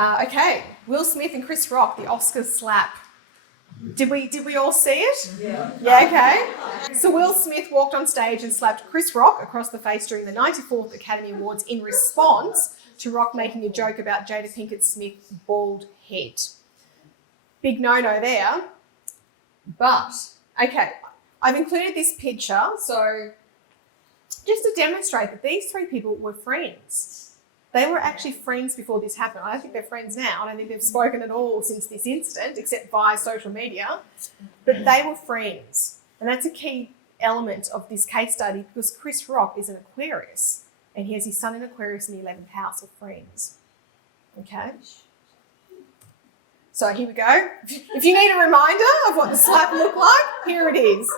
Okay, Will Smith and Chris Rock, the Oscar slap. Did we all see it? Yeah. Yeah, okay. So Will Smith walked on stage and slapped Chris Rock across the face during the 94th Academy Awards in response to Rock making a joke about Jada Pinkett Smith's bald head. Big no-no there. But, okay, I've included this picture, so just to demonstrate that these three people were friends. They were actually friends before this happened. I don't think they're friends now. I don't think they've spoken at all since this incident, except via social media. But they were friends. And that's a key element of this case study because Chris Rock is an Aquarius and he has his sun in Aquarius in the 11th house of friends. Okay? So here we go. If you need a reminder of what the slap looked like, here it is.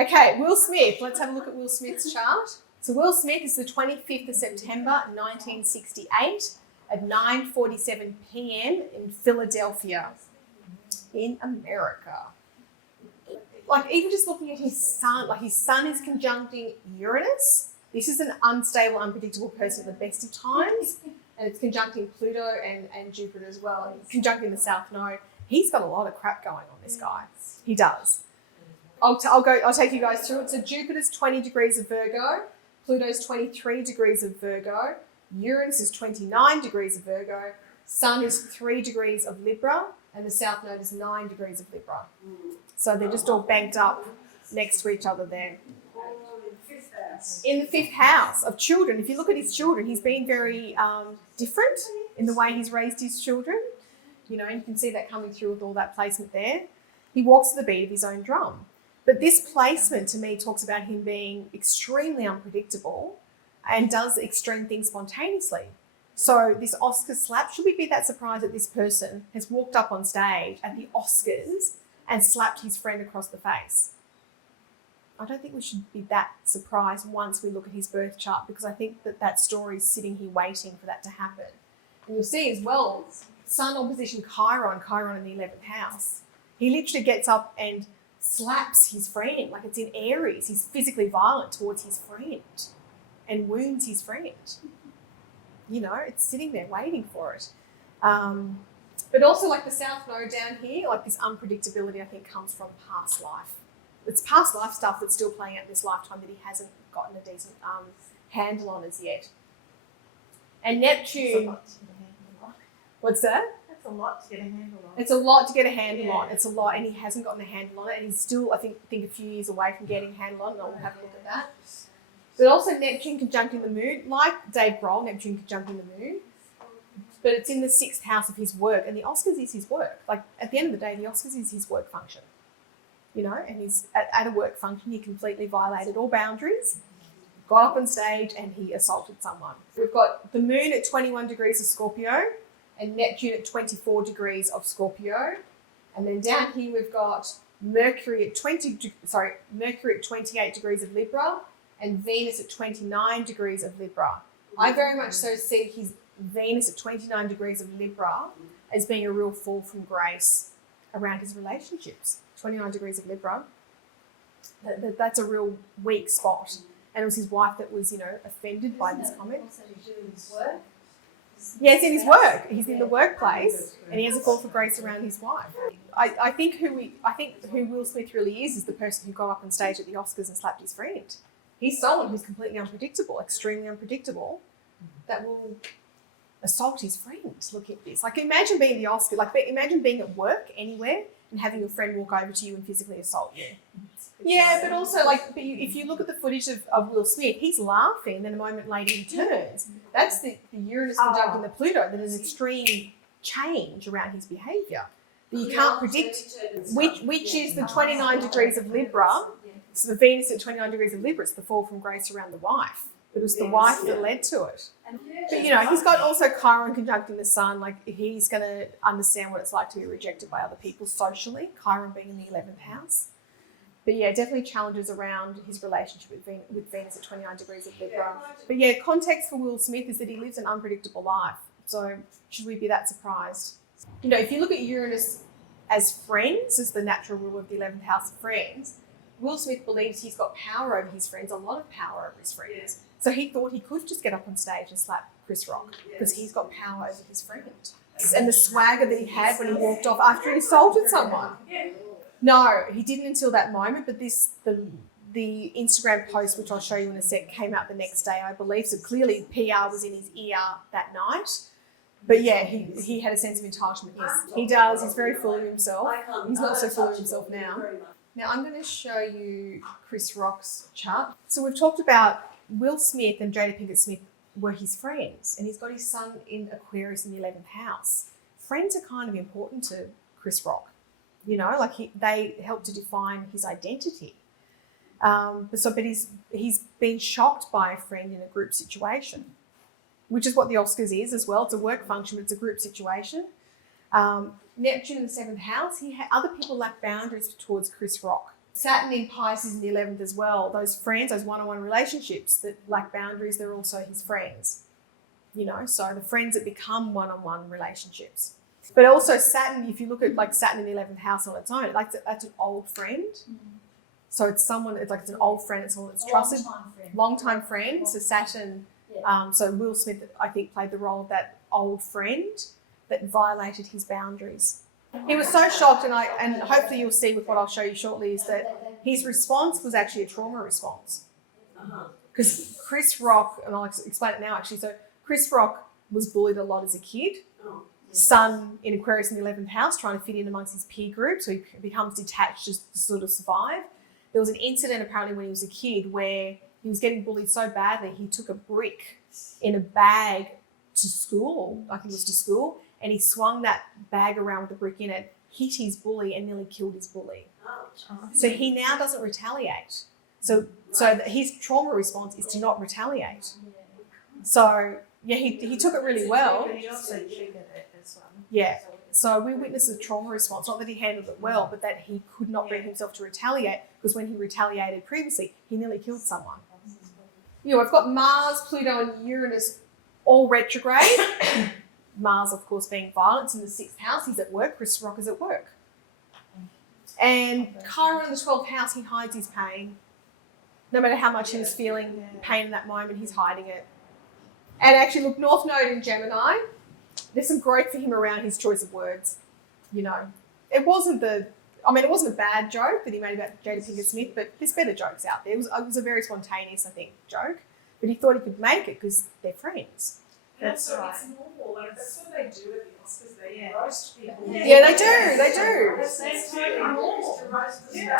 Okay, Will Smith. Let's have a look at Will Smith's chart. So Will Smith is the 25th of September 1968 at 9:47 p.m. in Philadelphia, in America. Like even just looking at his sun, like his sun is conjuncting Uranus. This is an unstable, unpredictable person at the best of times. And it's conjuncting Pluto and Jupiter as well. And it's conjuncting the South Node. He's got a lot of crap going on, this guy. He does. I'll take you guys through it. So Jupiter's 20 degrees of Virgo. Pluto's 23 degrees of Virgo. Uranus is 29 degrees of Virgo. Sun is 3 degrees of Libra. And the South Node is 9 degrees of Libra. So they're just all banked up next to each other there. In the 5th house of children, if you look at his children, he's been very different in the way he's raised his children. You know, you can see that coming through with all that placement there. He walks to the beat of his own drum. But this placement to me talks about him being extremely unpredictable and does extreme things spontaneously. So this Oscar slap, should we be that surprised that this person has walked up on stage at the Oscars and slapped his friend across the face? I don't think we should be that surprised once we look at his birth chart because I think that story is sitting here waiting for that to happen. And you'll see as well, Sun opposition Chiron in the 11th house. He literally gets up and slaps his friend, like it's in Aries. He's physically violent towards his friend and wounds his friend. You know, it's sitting there waiting for it. But also like the South Node down here, like this unpredictability I think comes from past life. It's past life stuff that's still playing out in this lifetime that he hasn't gotten a decent handle on as yet. And Neptune... What's that? That's a lot to get a handle on. It's a lot to get a handle on. It's a lot, and he hasn't gotten a handle on it, and he's still, I think a few years away from getting a handle on it, and I'll have a look at that. But also Neptune conjuncting the moon, like Dave Grohl, Neptune conjuncting the moon, but it's in the 6th house of his work, and the Oscars is his work. Like, at the end of the day, the Oscars is his work function. You know, and he's at a work function, he completely violated all boundaries, got up on stage, and he assaulted someone. We've got the moon at 21 degrees of Scorpio, and Neptune at 24 degrees of Scorpio. And then down here we've got Mercury at 28 degrees of Libra and Venus at 29 degrees of Libra. I very much so see his Venus at 29 degrees of Libra as being a real fall from grace around his relationships. 29 degrees of Libra. That's a real weak spot. And it was his wife that was, you know, offended by this comment. Yeah, it's in his work. He's in the workplace, and he has a call for grace around his wife. I think who Will Smith really is the person who got up on stage at the Oscars and slapped his friend. He's someone who's completely unpredictable, extremely unpredictable, that will assault his friend. Look at this. Like, imagine being the Oscar. Like, imagine being at work anywhere and having your friend walk over to you and physically assault you. Yeah, but also, like, if you look at the footage of Will Smith, he's laughing, and then a moment later he turns. That's the Uranus conjuncting the Pluto, that is extreme change around his behaviour. That you can't predict, which is the 29 degrees of Libra. So the Venus at 29 degrees of Libra, it's the fall from grace around the wife. But it was the wife that led to it. But, you know, he's got also Chiron conjuncting the Sun. Like, he's going to understand what it's like to be rejected by other people socially, Chiron being in the 11th house. But yeah, definitely challenges around his relationship with Venus at 29 degrees of Libra. But yeah, context for Will Smith is that he lives an unpredictable life. So should we be that surprised? You know, if you look at Uranus as friends, as the natural ruler of the 11th house of friends, Will Smith believes he's got power over his friends, a lot of power over his friends. So he thought he could just get up on stage and slap Chris Rock because he's got power over his friend. And the swagger that he had when he walked off after he assaulted someone. No, he didn't until that moment, but the Instagram post, which I'll show you in a sec, came out the next day, I believe. So clearly PR was in his ear that night. But yeah, he had a sense of entitlement. Yes, he does. He's very full of himself. He's not so full of himself now. Now I'm going to show you Chris Rock's chart. So we've talked about Will Smith and Jada Pinkett Smith were his friends, and he's got his son in Aquarius in the 11th house. Friends are kind of important to Chris Rock. You know, like they help to define his identity. But he's been shocked by a friend in a group situation, which is what the Oscars is as well. It's a work function, but it's a group situation. Neptune in the 7th house, other people lack boundaries towards Chris Rock. Saturn in Pisces in the 11th as well. Those friends, those one-on-one relationships that lack boundaries, they're also his friends. You know, so the friends that become one-on-one relationships. But also Saturn, if you look at like Saturn in the 11th house on its own, that's an old friend. So it's someone, it's an old friend, it's someone that's trusted, long-time friend. So Saturn, so Will Smith, I think, played the role of that old friend that violated his boundaries. He was so shocked, and hopefully you'll see with what I'll show you shortly, is that his response was actually a trauma response. Because Chris Rock, and I'll explain it now actually, so Chris Rock was bullied a lot as a kid. Sun in Aquarius in the 11th house, trying to fit in amongst his peer group, so he becomes detached just to sort of survive. There was an incident apparently when he was a kid where he was getting bullied so badly, he took a brick in a bag to school, I think it was to school, and he swung that bag around with the brick in it, hit his bully and nearly killed his bully. So he now doesn't retaliate. So his trauma response is to not retaliate. So yeah, he took it really well. But he also triggered it as well. Yeah. So we witnessed a trauma response, not that he handled it well, but that he could not bring himself to retaliate, because when he retaliated previously, he nearly killed someone. You know, I've got Mars, Pluto and Uranus all retrograde. Mars, of course, being violence in the 6th house. He's at work. Chris Rock is at work. And Chiron in the 12th house, he hides his pain. No matter how much he was feeling pain in that moment, he's hiding it. And actually, look, North Node in Gemini, there's some growth for him around his choice of words. You know, it wasn't a bad joke that he made about Jada Pinkett Smith, but there's better jokes out there. It was a very spontaneous, I think, joke. But he thought he could make it because they're friends. That's right. It's normal. Like, that's what they do at the Oscars. They roast people. Yeah, they do. That's totally normal.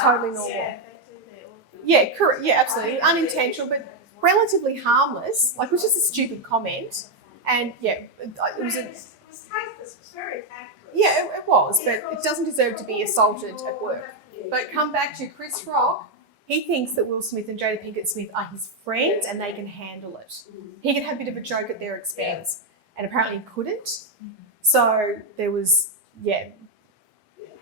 Totally normal. Yeah, they do. They all do. Yeah, correct. Yeah, absolutely. Unintentional, but relatively harmless. Like, it was just a stupid comment. And yeah, it was a... It was tactless. It was very tactless. Yeah, it was, but it doesn't deserve to be assaulted at work. But come back to Chris Rock. He thinks that Will Smith and Jada Pinkett Smith are his friends and they can handle it. He can have a bit of a joke at their expense, and apparently he couldn't. So there was,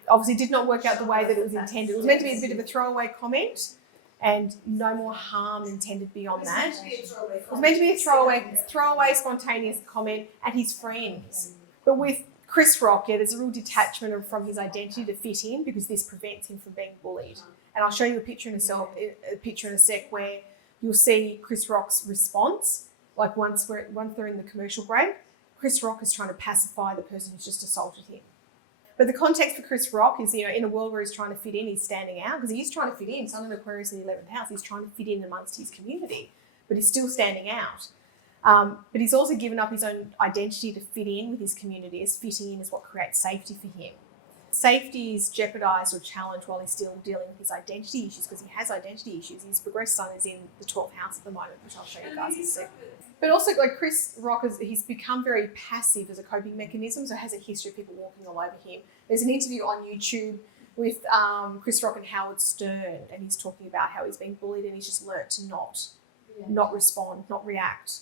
obviously did not work out the way that it was intended. It was meant to be a bit of a throwaway comment, and no more harm intended beyond that. It was meant to be a throwaway spontaneous comment at his friends. But with Chris Rock, there's a real detachment from his identity to fit in, because this prevents him from being bullied. And I'll show you a picture in a sec where you'll see Chris Rock's response. Like once they're in the commercial break, Chris Rock is trying to pacify the person who's just assaulted him. But the context for Chris Rock is, in a world where he's trying to fit in, he's standing out, because he's trying to fit in. Sun and Aquarius in the 11th house, he's trying to fit in amongst his community, but he's still standing out. But he's also given up his own identity to fit in with his community, as fitting in is what creates safety for him. Safety is jeopardised or challenged while he's still dealing with his identity issues, because he has identity issues. His progressed sun is in the 12th house at the moment, which I'll show you guys in a second. But also, like Chris Rock, he's become very passive as a coping mechanism, so has a history of people walking all over him. There's an interview on YouTube with Chris Rock and Howard Stern, and he's talking about how he's been bullied and he's just learnt to not respond, not react.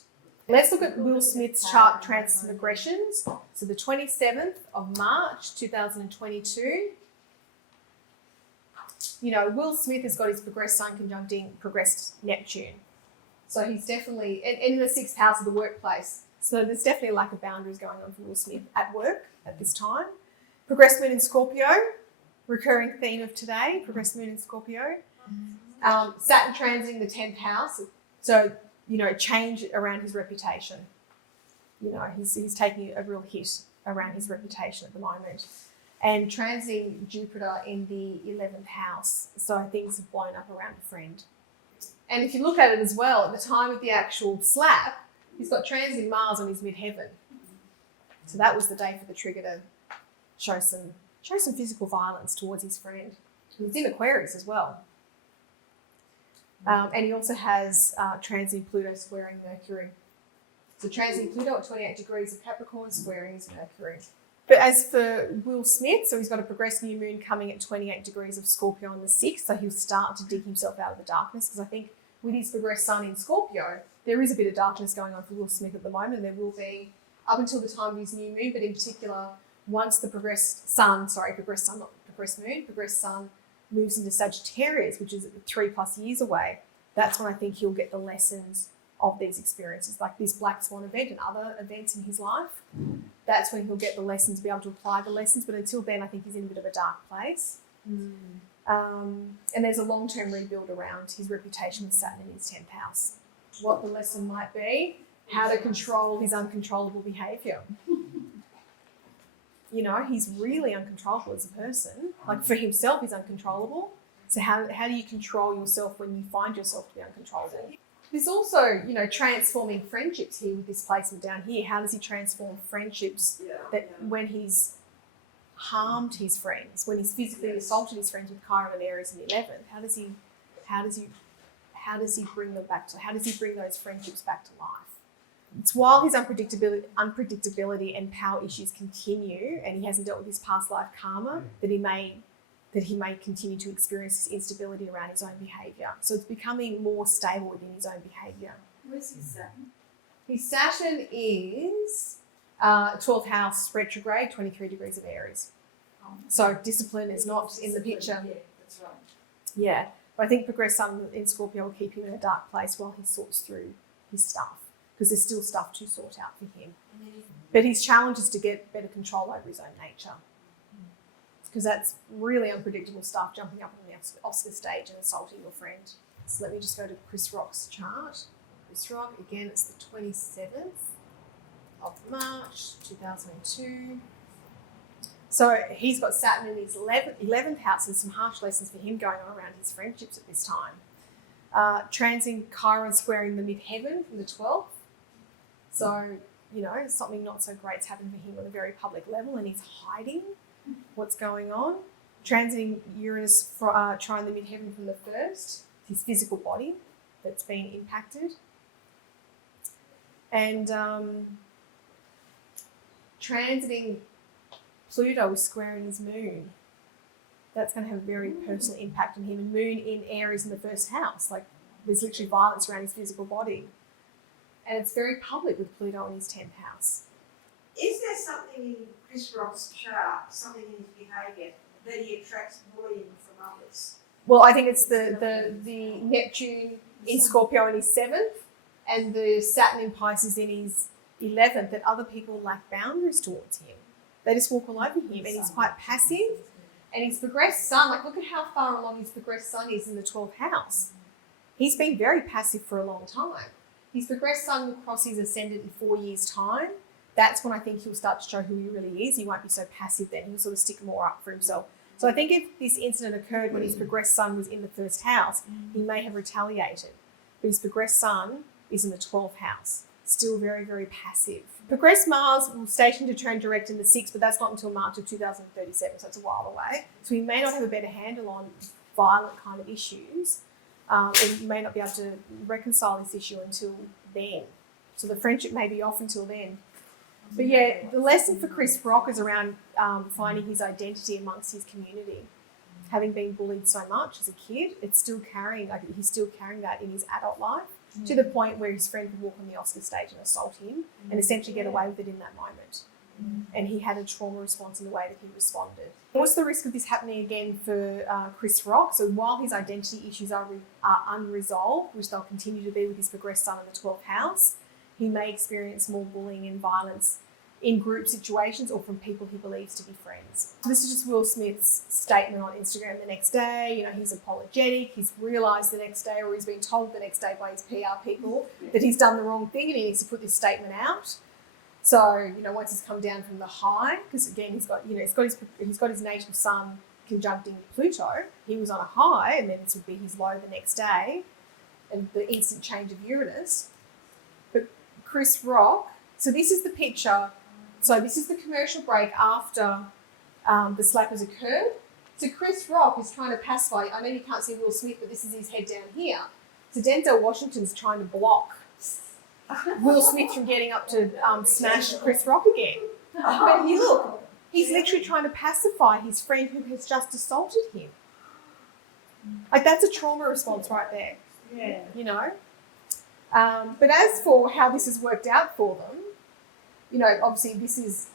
Let's look at Will Smith's chart transgressions. So the 27th of March, 2022. Will Smith has got his progressed sun conjuncting progressed Neptune. So he's definitely in the 6th house of the workplace. So there's definitely a lack of boundaries going on for Will Smith at work at this time. Progressed moon in Scorpio, recurring theme of today, progressed moon in Scorpio. Saturn transiting the 10th house. So, change around his reputation. He's taking a real hit around his reputation at the moment. And transiting Jupiter in the 11th house. So things have blown up around a friend. And if you look at it as well, at the time of the actual slap, he's got transiting Mars on his midheaven. So that was the day for the trigger to show some physical violence towards his friend. He's in Aquarius as well. And he also has transiting Pluto squaring Mercury. So transiting Pluto at 28 degrees of Capricorn squaring his Mercury. But as for Will Smith, so he's got a progressed new moon coming at 28 degrees of Scorpio on the 6th, so he'll start to dig himself out of the darkness, because I think with his progressed sun in Scorpio, there is a bit of darkness going on for Will Smith at the moment. There will be up until the time of his new moon, but in particular, once the progressed sun moves into Sagittarius, which is 3+ years away, that's when I think he'll get the lessons of these experiences, like this Black Swan event and other events in his life. That's when he'll get the lessons, be able to apply the lessons. But until then, I think he's in a bit of a dark place. And there's a long-term rebuild around his reputation with Saturn in his 10th house. What the lesson might be, how to control his uncontrollable behaviour. He's really uncontrollable as a person. Like for himself, he's uncontrollable. So how do you control yourself when you find yourself to be uncontrollable? There's also, transforming friendships here with this placement down here. How does he transform friendships that when he's harmed his friends, when he's physically assaulted his friends with Chiron and Aries in the 11th? How does he bring them back to? How does he bring those friendships back to life? It's while his unpredictability and power issues continue, and he hasn't dealt with his past life karma, that he may continue to experience this instability around his own behaviour. So it's becoming more stable within his own behaviour. Where's his Saturn? His Saturn is 12th house retrograde, 23 degrees of Aries. So discipline is not in the picture. Yeah, that's right. Yeah, but I think progressed sun in Scorpio will keep him in a dark place while he sorts through his stuff, because there's still stuff to sort out for him. But his challenge is to get better control over his own nature, because that's really unpredictable stuff, jumping up on the Oscar stage and assaulting your friend. So let me just go to Chris Rock's chart. Chris Rock, again, it's the 27th of March 2002. So he's got Saturn in his 11th house, and some harsh lessons for him going on around his friendships at this time. Transiting Chiron squaring the midheaven from the 12th. So, something not so great's happened for him on a very public level, and he's hiding what's going on. Transiting Uranus trying the midheaven from the 1st, his physical body that's been impacted. And transiting Pluto is squaring his moon. That's going to have a very personal impact on him. And moon in Aries in the 1st house, like there's literally violence around his physical body. And it's very public with Pluto in his 10th house. Is there something in Chris Rock's chart, something in his behaviour, that he attracts bullying from others? Well, I think it's the Neptune in Scorpio in his 7th and the Saturn in Pisces in his 11th, that other people lack boundaries towards him. They just walk all over him, and he's quite passive. And his progressed sun, like look at how far along his progressed sun is in the 12th house. He's been very passive for a long time. His progressed sun will cross his ascendant in 4 years' time. That's when I think he'll start to show who he really is. He won't be so passive then. He'll sort of stick more up for himself. So I think if this incident occurred when his progressed sun was in the 1st house, he may have retaliated. But his progressed sun is in the 12th house. Still very, very passive. Progressed Mars will station to turn direct in the 6th, but that's not until March of 2037, so it's a while away. So he may not have a better handle on violent kind of issues, and you may not be able to reconcile this issue until then. So the friendship may be off until then. But yeah, the lesson for Chris Rock is around finding his identity amongst his community. Having been bullied so much as a kid, he's still carrying that in his adult life, to the point where his friend could walk on the Oscar stage and assault him and essentially get away with it in that moment. And he had a trauma response in the way that he responded. What's the risk of this happening again for Chris Rock? So while his identity issues are unresolved, which they'll continue to be with his progressed sun in the 12th house, he may experience more bullying and violence in group situations or from people he believes to be friends. So this is just Will Smith's statement on Instagram the next day. You know, he's apologetic. He's realised the next day, or he's been told the next day by his PR people that he's done the wrong thing and he needs to put this statement out. So, you know, once he's come down from the high, because again, he's got his natal sun conjuncting Pluto. He was on a high, and then this would be his low the next day, and the instant change of Uranus. But Chris Rock, so this is the picture. So this is the commercial break after the slap has occurred. So Chris Rock is trying to pacify. I know you can't see Will Smith, but this is his head down here. So Denzel Washington's trying to block Will Smith from getting up to smash Chris Rock again. But you look, he's literally trying to pacify his friend who has just assaulted him. Like, that's a trauma response right there. Yeah. You know? But as for how this has worked out for them, you know, obviously this is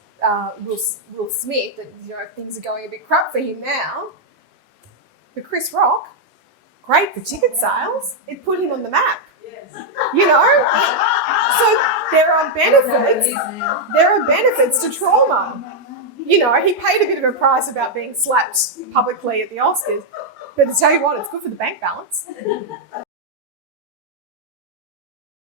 Will Smith, that, you know, things are going a bit crap for him now. But Chris Rock, great for ticket sales. It put him on the map. Yes. You know? So there are benefits. There are benefits to trauma. You know, he paid a bit of a price about being slapped publicly at the Oscars. But to tell you what, it's good for the bank balance.